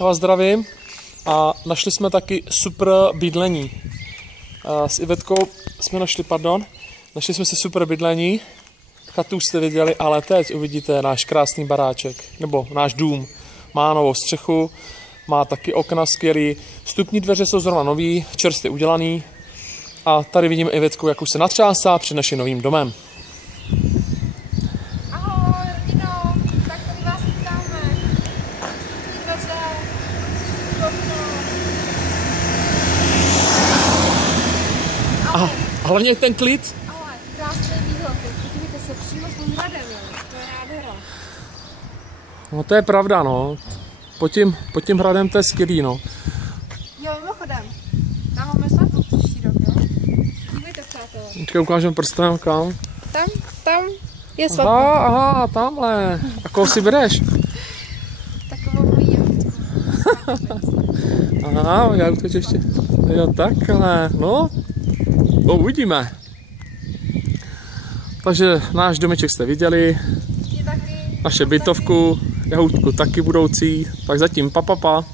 Já vás zdravím a našli jsme taky super bydlení. S Ivetkou jsme našli jsme si super bydlení. Chatu jste viděli, ale teď uvidíte náš krásný baráček, nebo náš dům. Má novou střechu, má taky okna skvělý, vstupní dveře jsou zrovna nový, čerstvě udělaný. A tady vidíme Ivetku, jak už se natřásá před naším novým domem. Ahoj, rodino, tak tady vás vítáme. Vstupní A hlavně ten klid. Ale krásný výhled, podívejte se, přímo pod hradem, to je nádhera. No to je pravda, no. Pod tím hradem to je skvělý, no. Jo, mimochodem, dáváme svatbu příští rok, jo? Dívejte, přátelé. Teďka ukážeme prstem, kam. Tam je svatba. Aha, tamhle. A koho si bereš? Takovou mojí jachtku. Aha, já už ještě. Jo, takhle, no. No, uvidíme. Takže náš domeček jste viděli. Je taky. Naše bytovku, jahoutku taky budoucí. Tak zatím pa.